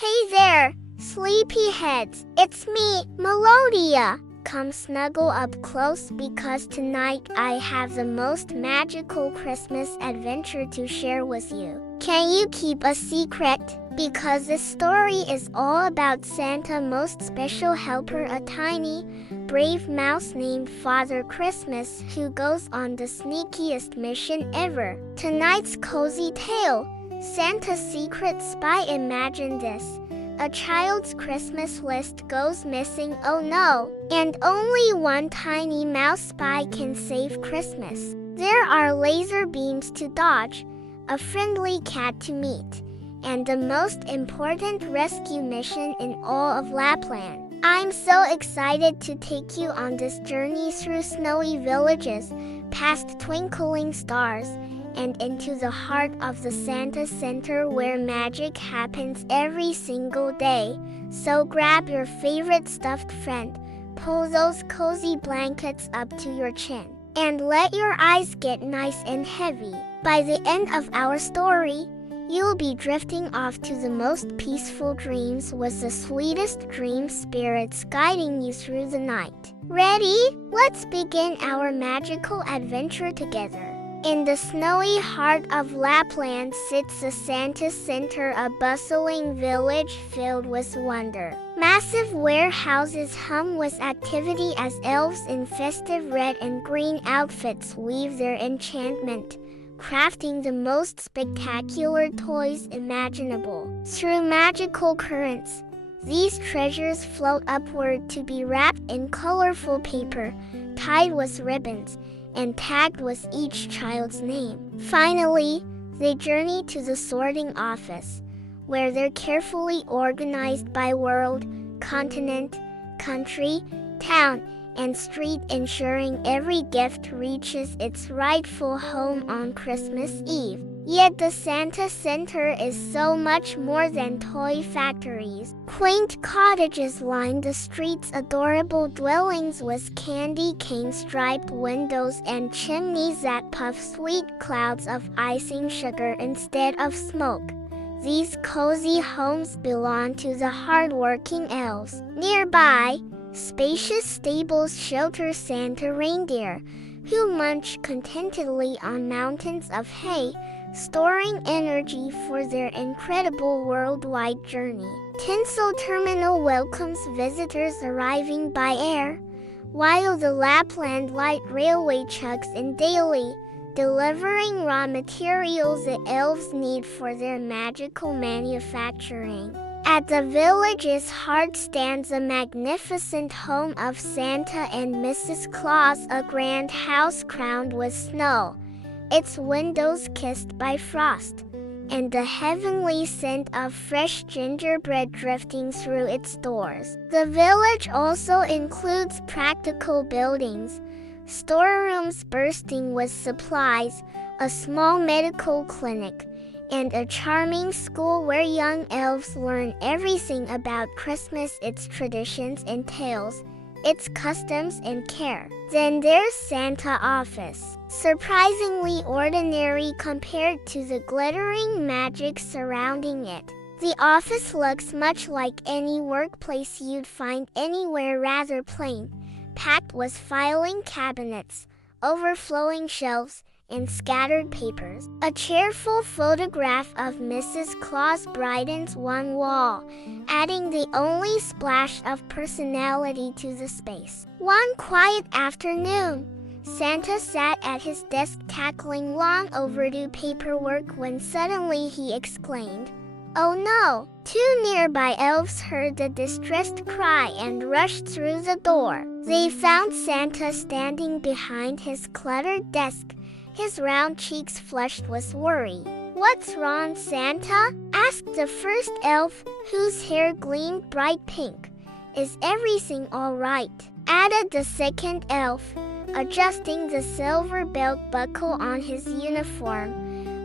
Hey there, sleepyheads. It's me, Melodia. Come snuggle up close because tonight I have the most magical Christmas adventure to share with you. Can you keep a secret? Because this story is all about Santa's most special helper, a tiny, brave mouse named Father Christmas who goes on the sneakiest mission ever. Tonight's cozy tale, Santa's secret spy. Imagine this. A child's Christmas list goes missing, oh no, and only one tiny mouse spy can save Christmas. There are laser beams to dodge, a friendly cat to meet, and the most important rescue mission in all of Lapland. I'm so excited to take you on this journey through snowy villages, past twinkling stars, and into the heart of the Santa Center where magic happens every single day. So grab your favorite stuffed friend, pull those cozy blankets up to your chin, and let your eyes get nice and heavy. By the end of our story, you'll be drifting off to the most peaceful dreams with the sweetest dream spirits guiding you through the night. Ready? Let's begin our magical adventure together. In the snowy heart of Lapland sits the Santa Center, a bustling village filled with wonder. Massive warehouses hum with activity as elves in festive red and green outfits weave their enchantment, crafting the most spectacular toys imaginable. Through magical currents, these treasures float upward to be wrapped in colorful paper, tied with ribbons, and tagged with each child's name. Finally, they journey to the sorting office, where they're carefully organized by world, continent, country, town, and street, ensuring every gift reaches its rightful home on Christmas Eve. Yet the Santa Center is so much more than toy factories. Quaint cottages line the streets, adorable dwellings with candy cane-striped windows and chimneys that puff sweet clouds of icing sugar instead of smoke. These cozy homes belong to the hard-working elves. Nearby, spacious stables shelter Santa reindeer, who munch contentedly on mountains of hay, storing energy for their incredible worldwide journey. Tinsel Terminal welcomes visitors arriving by air, while the Lapland Light Railway chugs in daily, delivering raw materials the elves need for their magical manufacturing. At the village's heart stands a magnificent home of Santa and Mrs. Claus, a grand house crowned with snow, its windows kissed by frost, and the heavenly scent of fresh gingerbread drifting through its doors. The village also includes practical buildings, storerooms bursting with supplies, a small medical clinic, and a charming school where young elves learn everything about Christmas, its traditions and tales, its customs and care. Then there's Santa office, surprisingly ordinary compared to the glittering magic surrounding it. The office looks much like any workplace you'd find anywhere, rather plain, packed with filing cabinets, overflowing shelves, and scattered papers. A cheerful photograph of Mrs. Claus brightens one wall, adding the only splash of personality to the space. One quiet afternoon, Santa sat at his desk tackling long overdue paperwork when suddenly he exclaimed, "Oh no!" Two nearby elves heard the distressed cry and rushed through the door. They found Santa standing behind his cluttered desk, his round cheeks flushed with worry. "What's wrong, Santa?" asked the first elf, whose hair gleamed bright pink. "Is everything all right?" added the second elf, adjusting the silver belt buckle on his uniform.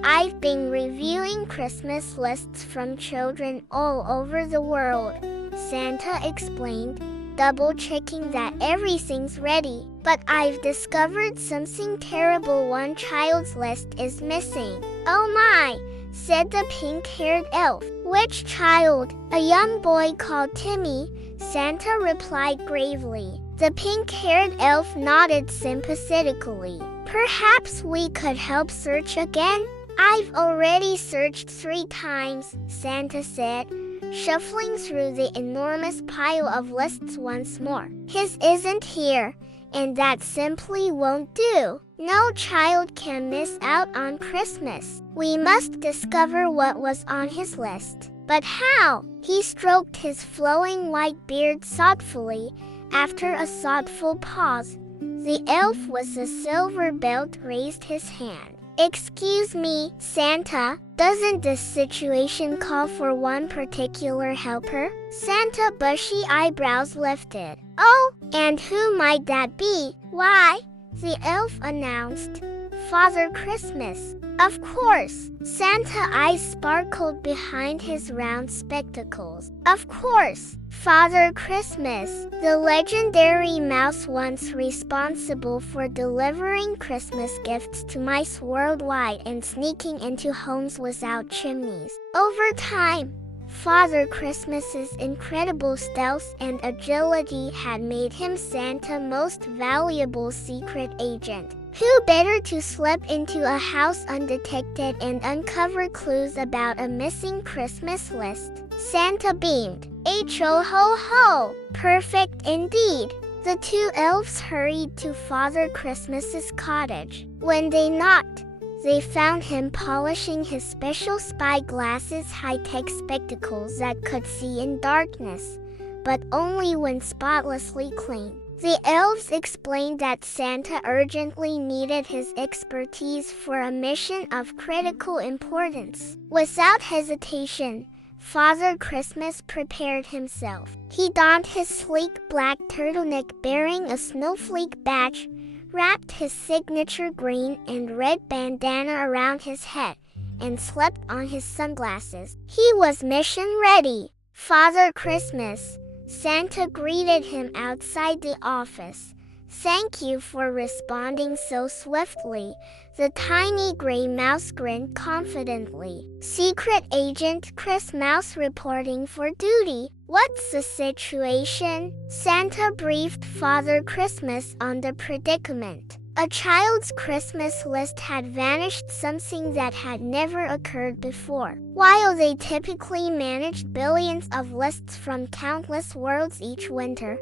"I've been reviewing Christmas lists from children all over the world," Santa explained, double-checking that everything's ready. "But I've discovered something terrible. One child's list is missing." "Oh my!" said the pink-haired elf. Which child? A young boy called Timmy, Santa replied gravely. The pink-haired elf nodded sympathetically. Perhaps we could help search again? I've already searched 3 times, Santa said, shuffling through the enormous pile of lists once more. His isn't here, and that simply won't do. No child can miss out on Christmas. We must discover what was on his list. But how? He stroked his flowing white beard thoughtfully. After a thoughtful pause, the elf with the silver belt raised his hand. Excuse me, Santa, doesn't this situation call for one particular helper? Santa's bushy eyebrows lifted. Oh, and who might that be? Why, the elf announced, Father Christmas. Of course. Santa's eyes sparkled behind his round spectacles. Of course, Father Christmas, the legendary mouse once responsible for delivering Christmas gifts to mice worldwide and sneaking into homes without chimneys. Over time, Father Christmas's incredible stealth and agility had made him Santa's most valuable secret agent. Who better to slip into a house undetected and uncover clues about a missing Christmas list? Santa beamed. Ho-ho-ho! Perfect indeed. The 2 elves hurried to Father Christmas's cottage. When they knocked, they found him polishing his special spy glasses, high-tech spectacles that could see in darkness, but only when spotlessly clean. The elves explained that Santa urgently needed his expertise for a mission of critical importance. Without hesitation, Father Christmas prepared himself. He donned his sleek black turtleneck bearing a snowflake badge, wrapped his signature green and red bandana around his head, and slapped on his sunglasses. He was mission ready. Father Christmas, Santa greeted him outside the office. Thank you for responding so swiftly. The tiny gray mouse grinned confidently. Secret Agent Chris Mouse reporting for duty. What's the situation? Santa briefed Father Christmas on the predicament. A child's Christmas list had vanished, something that had never occurred before. While they typically managed billions of lists from countless worlds each winter,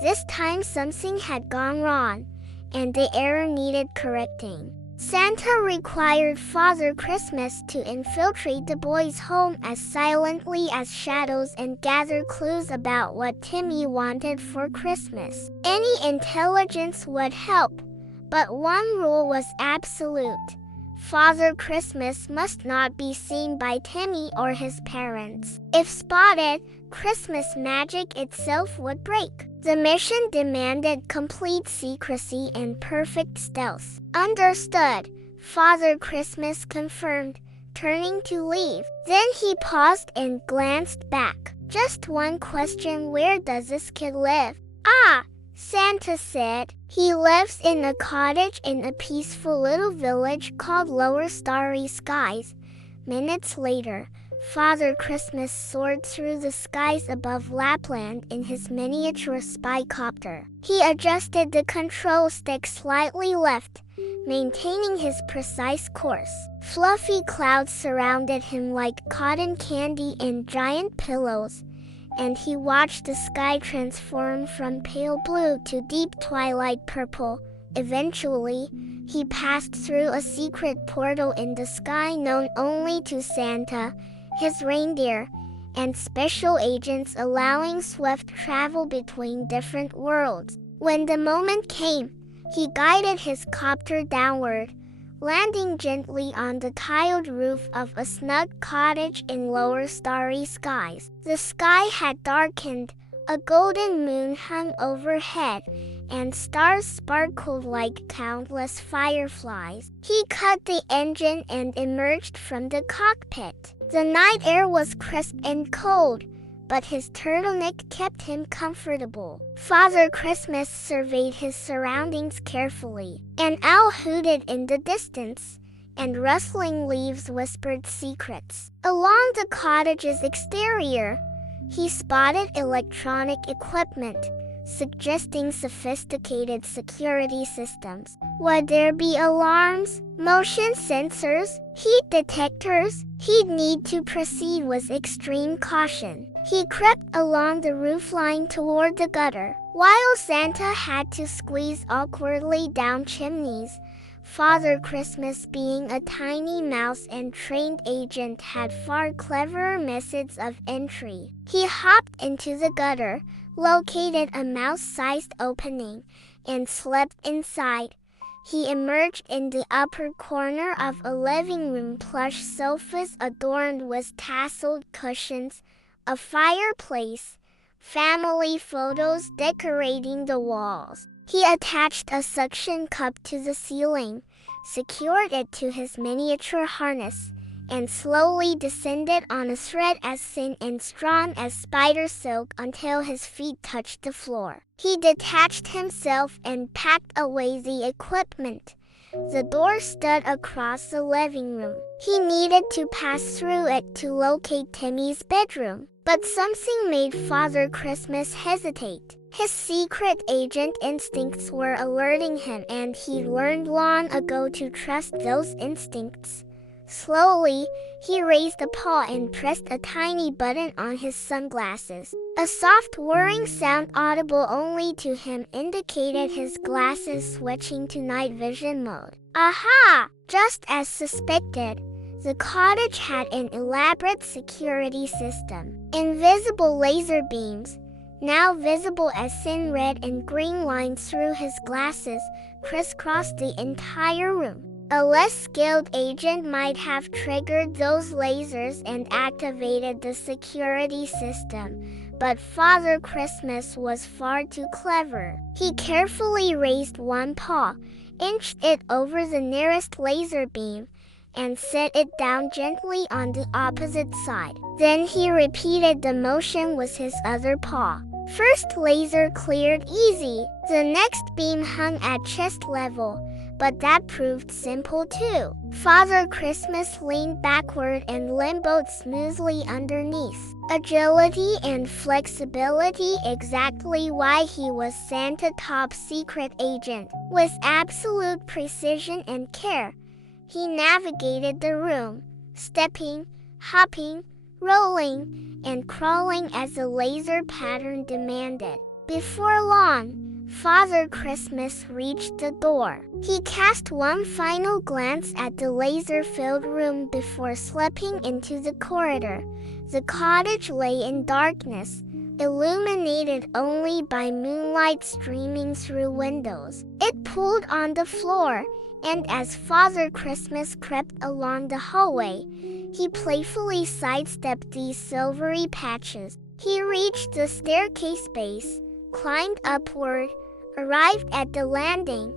this time something had gone wrong, and the error needed correcting. Santa required Father Christmas to infiltrate the boy's home as silently as shadows and gather clues about what Timmy wanted for Christmas. Any intelligence would help, but one rule was absolute. Father Christmas must not be seen by Timmy or his parents. If spotted, Christmas magic itself would break. The mission demanded complete secrecy and perfect stealth. Understood, Father Christmas confirmed, turning to leave. Then he paused and glanced back. Just one question: where does this kid live? Ah, Santa said. He lives in a cottage in a peaceful little village called Lower Starry Skies. Minutes later, Father Christmas soared through the skies above Lapland in his miniature spy copter. He adjusted the control stick slightly left, maintaining his precise course. Fluffy clouds surrounded him like cotton candy and giant pillows, and he watched the sky transform from pale blue to deep twilight purple. Eventually, he passed through a secret portal in the sky known only to Santa, his reindeer, and special agents, allowing swift travel between different worlds. When the moment came, he guided his copter downward, landing gently on the tiled roof of a snug cottage in Lower Starry Skies. The sky had darkened, a golden moon hung overhead, and stars sparkled like countless fireflies. He cut the engine and emerged from the cockpit. The night air was crisp and cold, but his turtleneck kept him comfortable. Father Christmas surveyed his surroundings carefully. An owl hooted in the distance, and rustling leaves whispered secrets. Along the cottage's exterior, he spotted electronic equipment, suggesting sophisticated security systems. Would there be alarms, motion sensors, heat detectors? He'd need to proceed with extreme caution. He crept along the roofline toward the gutter. While Santa had to squeeze awkwardly down chimneys, Father Christmas, being a tiny mouse and trained agent, had far cleverer methods of entry. He hopped into the gutter, located a mouse-sized opening, and slept inside. He emerged in the upper corner of a living room, plush sofas adorned with tasseled cushions, a fireplace, family photos decorating the walls. He attached a suction cup to the ceiling, secured it to his miniature harness, and slowly descended on a thread as thin and strong as spider silk until his feet touched the floor. He detached himself and packed away the equipment. The door stood across the living room. He needed to pass through it to locate Timmy's bedroom, but something made Father Christmas hesitate. His secret agent instincts were alerting him, and he learned long ago to trust those instincts. Slowly, he raised a paw and pressed a tiny button on his sunglasses. A soft whirring sound, audible only to him, indicated his glasses switching to night vision mode. Aha! Just as suspected, the cottage had an elaborate security system. Invisible laser beams, now visible as thin red and green lines through his glasses, crisscrossed the entire room. A less skilled agent might have triggered those lasers and activated the security system, but Father Christmas was far too clever. He carefully raised one paw, inched it over the nearest laser beam, and set it down gently on the opposite side. Then he repeated the motion with his other paw. First laser cleared easy. The next beam hung at chest level, but that proved simple too. Father Christmas leaned backward and limboed smoothly underneath. Agility and flexibility, exactly why he was Santa's top secret agent. With absolute precision and care, he navigated the room, stepping, hopping, rolling, and crawling as the laser pattern demanded. Before long, Father Christmas reached the door. He cast one final glance at the laser-filled room before slipping into the corridor. The cottage lay in darkness, illuminated only by moonlight streaming through windows. It pooled on the floor, and as Father Christmas crept along the hallway, he playfully sidestepped these silvery patches. He reached the staircase base, climbed upward, arrived at the landing,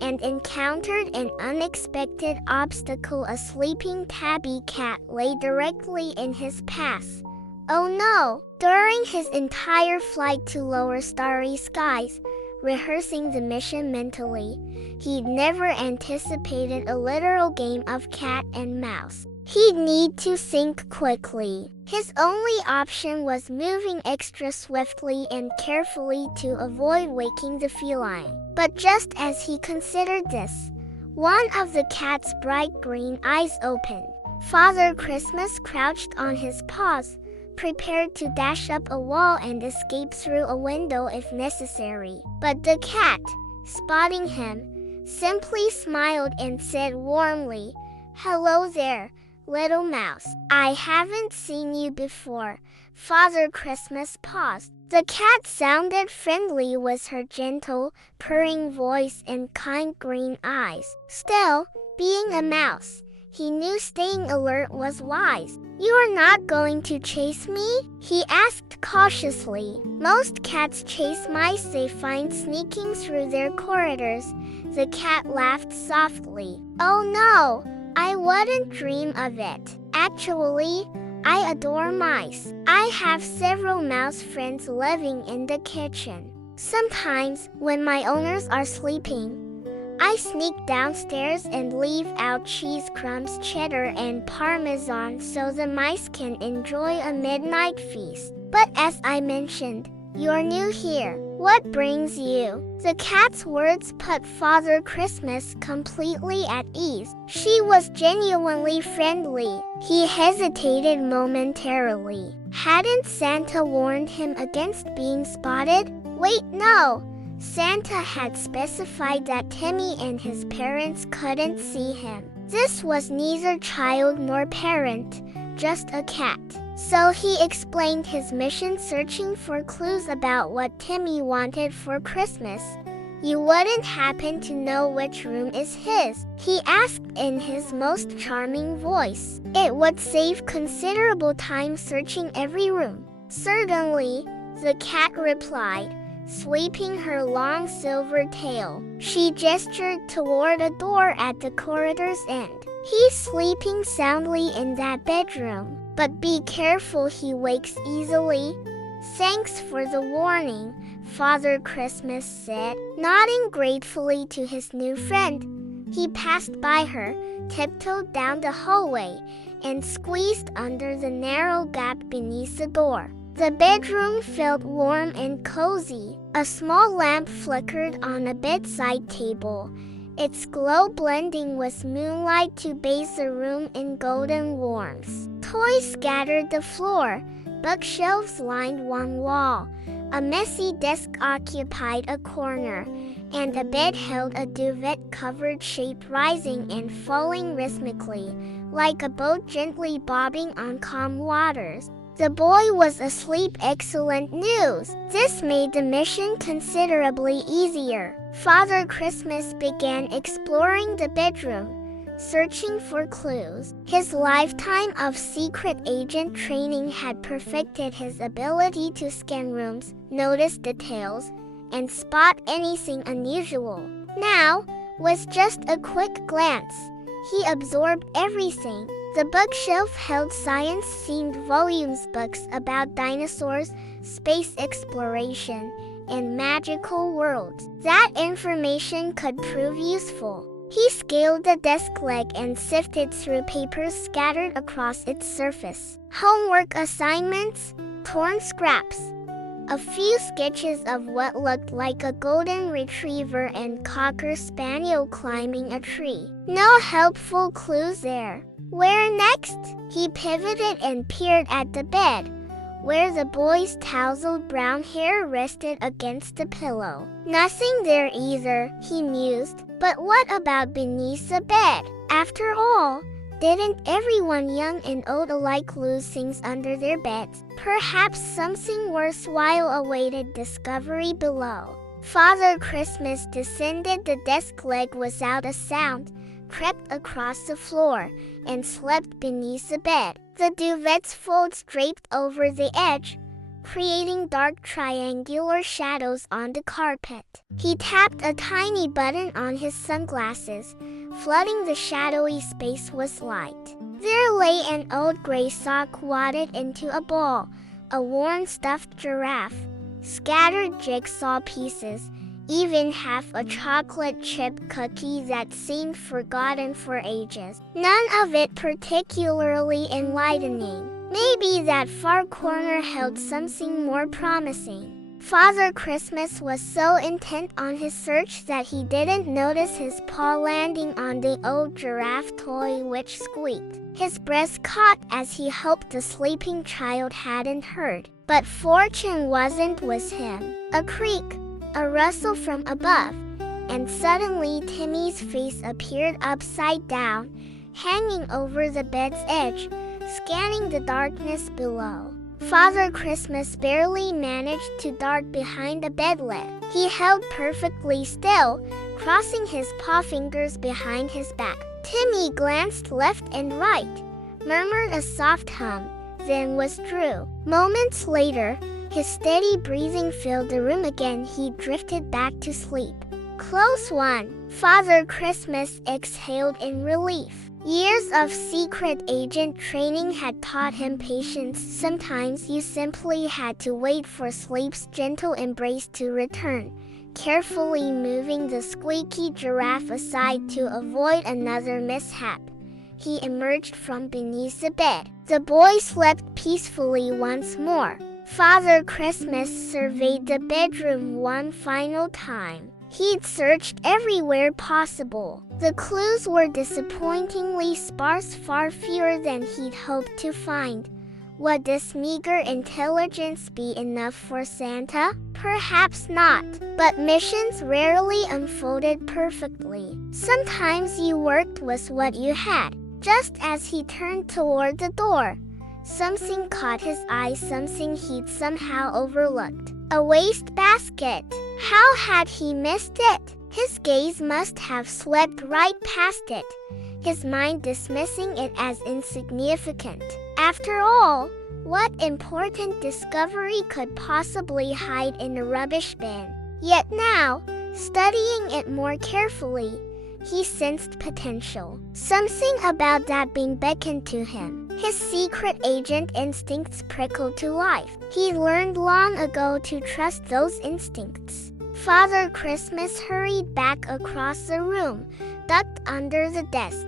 and encountered an unexpected obstacle. A sleeping tabby cat lay directly in his path. Oh no! During his entire flight to lower starry skies, rehearsing the mission mentally, he'd never anticipated a literal game of cat and mouse. He'd need to think quickly. His only option was moving extra swiftly and carefully to avoid waking the feline. But just as he considered this, one of the cat's bright green eyes opened. Father Christmas crouched on his paws, prepared to dash up a wall and escape through a window if necessary. But the cat, spotting him, simply smiled and said warmly, "Hello there, little mouse. I haven't seen you before." Father Christmas paused. The cat sounded friendly with her gentle, purring voice and kind green eyes. Still, being a mouse, he knew staying alert was wise. "You are not going to chase me?" he asked cautiously. "Most cats chase mice they find sneaking through their corridors." The cat laughed softly. "Oh no, I wouldn't dream of it. Actually, I adore mice. I have several mouse friends living in the kitchen. Sometimes, when my owners are sleeping, I sneak downstairs and leave out cheese crumbs, cheddar, and parmesan so the mice can enjoy a midnight feast. But as I mentioned, you're new here. What brings you? The cat's words put Father Christmas completely at ease. She was genuinely friendly. He hesitated momentarily. Hadn't Santa warned him against being spotted? Wait, no. Santa had specified that Timmy and his parents couldn't see him. This was neither child nor parent, just a cat. So he explained his mission, searching for clues about what Timmy wanted for Christmas. You wouldn't happen to know which room is his? He asked in his most charming voice. It would save considerable time searching every room. Certainly, the cat replied, sweeping her long silver tail. She gestured toward a door at the corridor's end. He's sleeping soundly in that bedroom, but be careful he wakes easily. Thanks for the warning, Father Christmas said, nodding gratefully to his new friend. He passed by her, tiptoed down the hallway, and squeezed under the narrow gap beneath the door. The bedroom felt warm and cozy. A small lamp flickered on a bedside table, its glow blending with moonlight to bathe the room in golden warmth. Toys scattered the floor, bookshelves lined one wall, a messy desk occupied a corner, and a bed held a duvet-covered shape rising and falling rhythmically, like a boat gently bobbing on calm waters. The boy was asleep. Excellent news. This made the mission considerably easier. Father Christmas began exploring the bedroom, searching for clues. His lifetime of secret agent training had perfected his ability to scan rooms, notice details, and spot anything unusual. Now, with just a quick glance, he absorbed everything. The bookshelf held science-themed volumes, books about dinosaurs, space exploration, and magical worlds. That information could prove useful. He scaled the desk leg and sifted through papers scattered across its surface. Homework assignments, torn scraps, a few sketches of what looked like a golden retriever and cocker spaniel climbing a tree. No helpful clues there. Where next? He pivoted and peered at the bed, where the boy's tousled brown hair rested against the pillow. Nothing there either, he mused. But what about beneath the bed? After all, didn't everyone young and old alike lose things under their beds? Perhaps something worthwhile awaited discovery below. Father Christmas descended the desk leg without a sound, crept across the floor, and slept beneath the bed. The duvet's folds draped over the edge, creating dark triangular shadows on the carpet. He tapped a tiny button on his sunglasses, flooding the shadowy space with light. There lay an old gray sock wadded into a ball, a worn stuffed giraffe, scattered jigsaw pieces, even half a chocolate chip cookie that seemed forgotten for ages. None of it particularly enlightening. Maybe that far corner held something more promising. Father Christmas was so intent on his search that he didn't notice his paw landing on the old giraffe toy, which squeaked. His breath caught as he hoped the sleeping child hadn't heard. But fortune wasn't with him. A creak, a rustle from above, and suddenly Timmy's face appeared upside down, hanging over the bed's edge, scanning the darkness below. Father Christmas barely managed to dart behind the bedlet. He held perfectly still, crossing his paw fingers behind his back. Timmy glanced left and right, murmured a soft hum, then withdrew. Moments later, his steady breathing filled the room again. He drifted back to sleep. Close one. Father Christmas exhaled in relief. Years of secret agent training had taught him patience. Sometimes you simply had to wait for sleep's gentle embrace to return, carefully moving the squeaky giraffe aside to avoid another mishap. He emerged from beneath the bed. The boy slept peacefully once more. Father Christmas surveyed the bedroom one final time. He'd searched everywhere possible. The clues were disappointingly sparse, far fewer than he'd hoped to find. Would this meager intelligence be enough for Santa? Perhaps not. But missions rarely unfolded perfectly. Sometimes you worked with what you had. Just as he turned toward the door, something caught his eye, something he'd somehow overlooked. A wastebasket. How had he missed it? His gaze must have swept right past it, his mind dismissing it as insignificant. After all, what important discovery could possibly hide in a rubbish bin? Yet now, studying it more carefully, he sensed potential. Something about that being beckoned to him. His secret agent instincts prickled to life. He learned long ago to trust those instincts. Father Christmas hurried back across the room, ducked under the desk,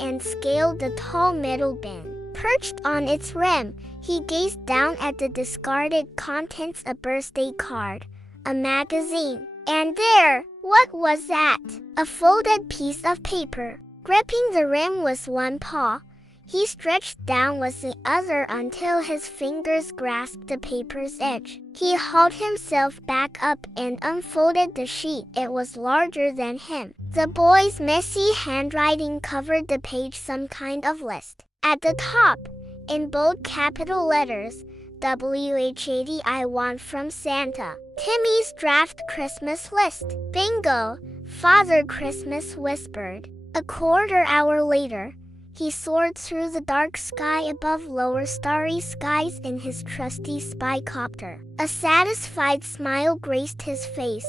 and scaled the tall metal bin. Perched on its rim, he gazed down at the discarded contents: a birthday card, a magazine. And there, what was that? A folded piece of paper. Gripping the rim with one paw, he stretched down with the other until his fingers grasped the paper's edge. He hauled himself back up and unfolded the sheet. It was larger than him. The boy's messy handwriting covered the page, some kind of list. At the top, in bold capital letters, WH80, I want from Santa. Timmy's draft Christmas list. Bingo, Father Christmas whispered. A quarter hour later, he soared through the dark sky above lower starry skies in his trusty spy copter. A satisfied smile graced his face,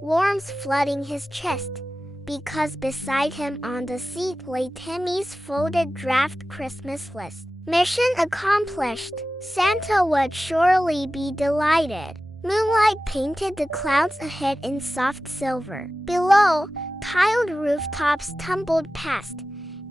warmth flooding his chest, because beside him on the seat lay Timmy's folded draft Christmas list. Mission accomplished. Santa would surely be delighted. Moonlight painted the clouds ahead in soft silver. Below, tiled rooftops tumbled past,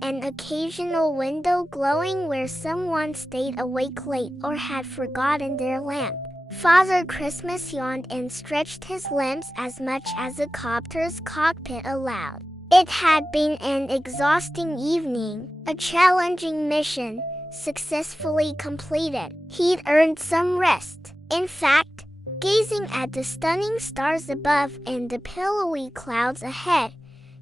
an occasional window glowing where someone stayed awake late or had forgotten their lamp. Father Christmas yawned and stretched his limbs as much as the copter's cockpit allowed. It had been an exhausting evening, a challenging mission, successfully completed. He'd earned some rest. In fact, gazing at the stunning stars above and the pillowy clouds ahead,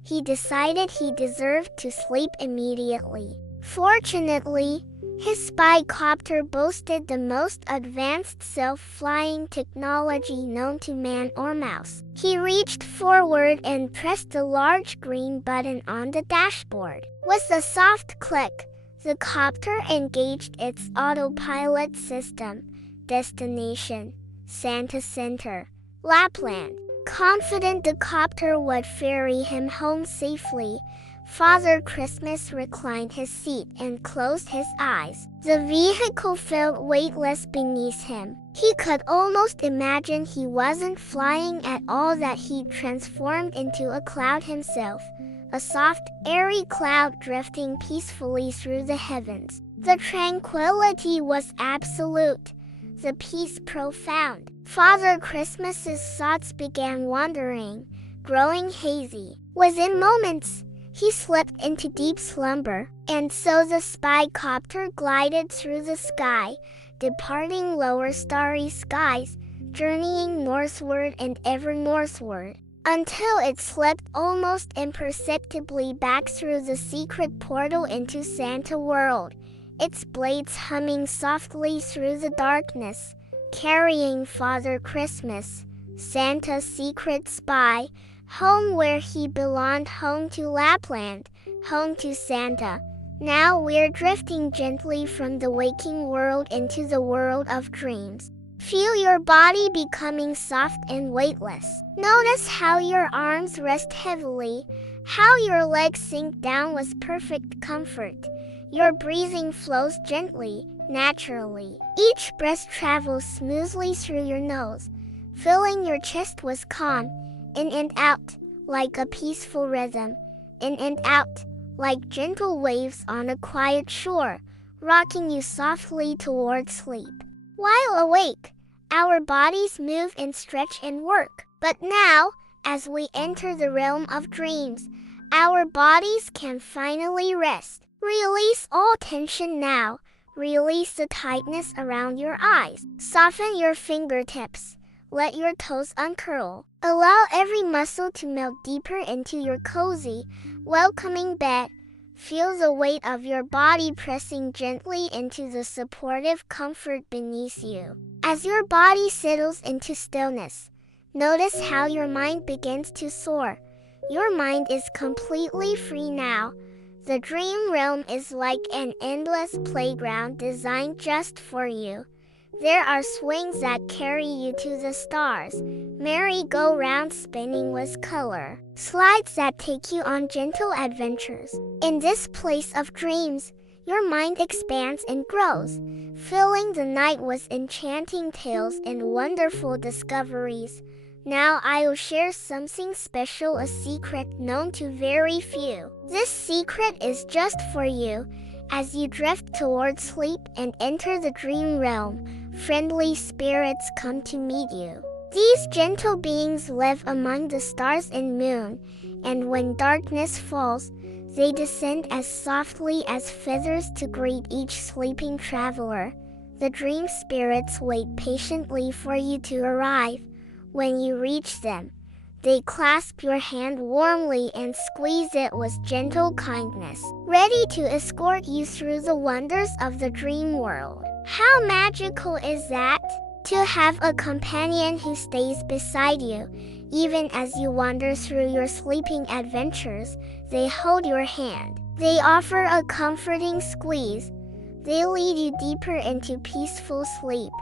he decided he deserved to sleep immediately. Fortunately, his spy copter boasted the most advanced self-flying technology known to man or mouse. He reached forward and pressed the large green button on the dashboard. With a soft click, the copter engaged its autopilot system. Destination: Santa Center, Lapland. Confident the copter would ferry him home safely, Father Christmas reclined his seat and closed his eyes. The vehicle felt weightless beneath him. He could almost imagine he wasn't flying at all, that he'd transformed into a cloud himself, a soft, airy cloud drifting peacefully through the heavens. The tranquility was absolute, the peace profound. Father Christmas's thoughts began wandering, growing hazy. Within moments, he slipped into deep slumber, and so the spy copter glided through the sky, departing lower starry skies, journeying northward and ever northward, until it slipped almost imperceptibly back through the secret portal into Santa World, its blades humming softly through the darkness, carrying Father Christmas, Santa's secret spy, home where he belonged, home to Lapland, home to Santa. Now we're drifting gently from the waking world into the world of dreams. Feel your body becoming soft and weightless. Notice how your arms rest heavily, how your legs sink down with perfect comfort. Your breathing flows gently, naturally. Each breath travels smoothly through your nose, filling your chest with calm, in and out, like a peaceful rhythm, in and out, like gentle waves on a quiet shore, rocking you softly toward sleep. While awake, our bodies move and stretch and work. But now, as we enter the realm of dreams, our bodies can finally rest. Release all tension now. Release the tightness around your eyes. Soften your fingertips. Let your toes uncurl. Allow every muscle to melt deeper into your cozy, welcoming bed. Feel the weight of your body pressing gently into the supportive comfort beneath you. As your body settles into stillness, notice how your mind begins to soar. Your mind is completely free now. The dream realm is like an endless playground designed just for you. There are swings that carry you to the stars, merry-go-rounds spinning with color, slides that take you on gentle adventures. In this place of dreams, your mind expands and grows, filling the night with enchanting tales and wonderful discoveries. Now I'll share something special, a secret known to very few. This secret is just for you. As you drift towards sleep and enter the dream realm, friendly spirits come to meet you. These gentle beings live among the stars and moon, and when darkness falls, they descend as softly as feathers to greet each sleeping traveler. The dream spirits wait patiently for you to arrive. When you reach them, they clasp your hand warmly and squeeze it with gentle kindness, ready to escort you through the wonders of the dream world. How magical is that? To have a companion who stays beside you, even as you wander through your sleeping adventures. They hold your hand. They offer a comforting squeeze. They lead you deeper into peaceful sleep.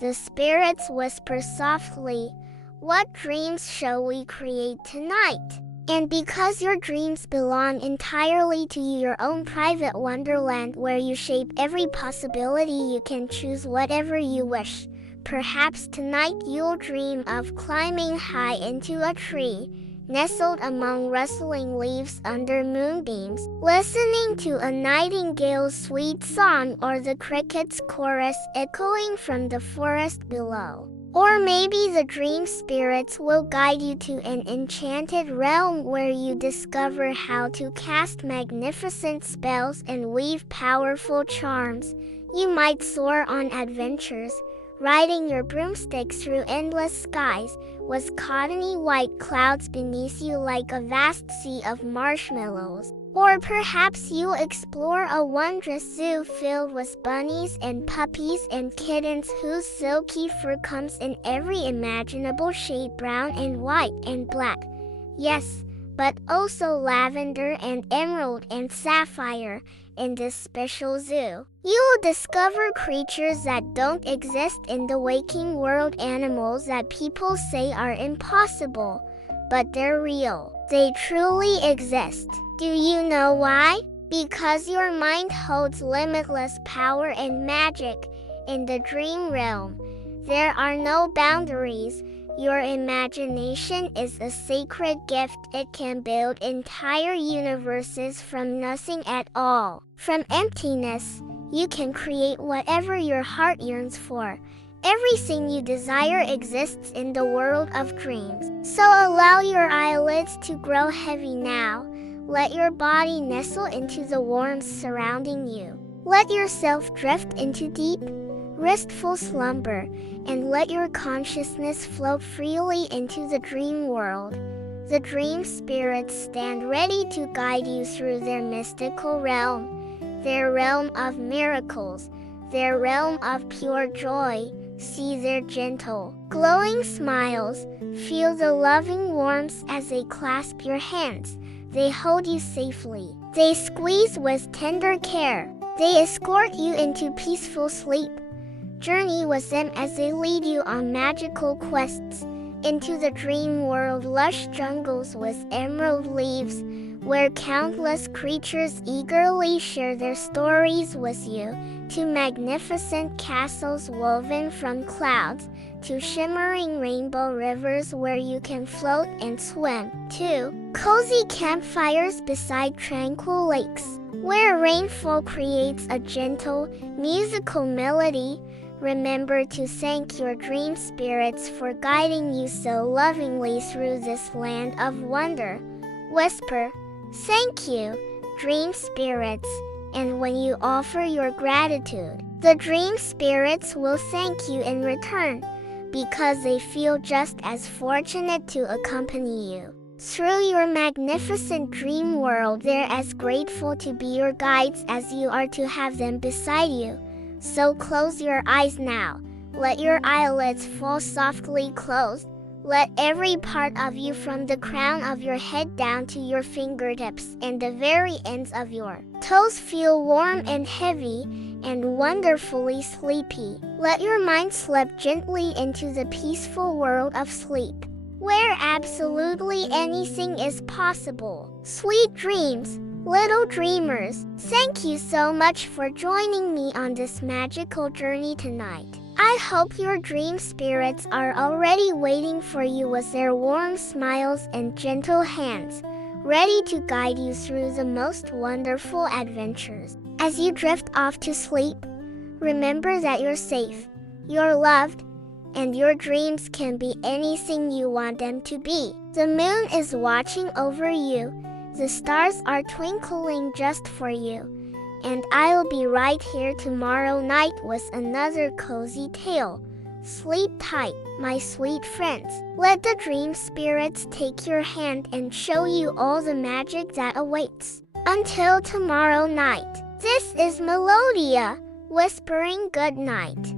The spirits whisper softly, "What dreams shall we create tonight?" And because your dreams belong entirely to you, your own private wonderland where you shape every possibility, you can choose whatever you wish. Perhaps tonight you'll dream of climbing high into a tree, nestled among rustling leaves under moonbeams, listening to a nightingale's sweet song or the cricket's chorus echoing from the forest below. Or maybe the dream spirits will guide you to an enchanted realm where you discover how to cast magnificent spells and weave powerful charms. You might soar on adventures, riding your broomstick through endless skies, with cottony white clouds beneath you like a vast sea of marshmallows. Or perhaps you'll explore a wondrous zoo filled with bunnies and puppies and kittens whose silky fur comes in every imaginable shade, brown and white and black. Yes, but also lavender and emerald and sapphire. In this special zoo, you'll discover creatures that don't exist in the waking world, animals that people say are impossible, but they're real. They truly exist. Do you know why? Because your mind holds limitless power and magic. In the dream realm, there are no boundaries. Your imagination is a sacred gift. It can build entire universes from nothing at all. From emptiness, you can create whatever your heart yearns for. Everything you desire exists in the world of dreams. So allow your eyelids to grow heavy now. Let your body nestle into the warmth surrounding you. Let yourself drift into deep, restful slumber, and let your consciousness float freely into the dream world. The dream spirits stand ready to guide you through their mystical realm, their realm of miracles, their realm of pure joy. See their gentle, glowing smiles. Feel the loving warmth as they clasp your hands. They hold you safely. They squeeze with tender care. They escort you into peaceful sleep. Journey with them as they lead you on magical quests into the dream world, lush jungles with emerald leaves, where countless creatures eagerly share their stories with you, to magnificent castles woven from clouds to shimmering rainbow rivers where you can float and swim, to cozy campfires beside tranquil lakes, where rainfall creates a gentle, musical melody. Remember to thank your dream spirits for guiding you so lovingly through this land of wonder. Whisper, "Thank you, dream spirits," and when you offer your gratitude, the dream spirits will thank you in return, because they feel just as fortunate to accompany you through your magnificent dream world. They're as grateful to be your guides as you are to have them beside you. So close your eyes now. Let your eyelids fall softly closed. Let every part of you, from the crown of your head down to your fingertips and the very ends of your toes, feel warm and heavy and wonderfully sleepy. Let your mind slip gently into the peaceful world of sleep, where absolutely anything is possible. Sweet dreams, little dreamers. Thank you so much for joining me on this magical journey tonight. I hope your dream spirits are already waiting for you with their warm smiles and gentle hands, ready to guide you through the most wonderful adventures. As you drift off to sleep, remember that you're safe, you're loved, and your dreams can be anything you want them to be. The moon is watching over you, the stars are twinkling just for you, and I'll be right here tomorrow night with another cozy tale. Sleep tight, my sweet friends. Let the dream spirits take your hand and show you all the magic that awaits. Until tomorrow night, this is Melodia, whispering good night.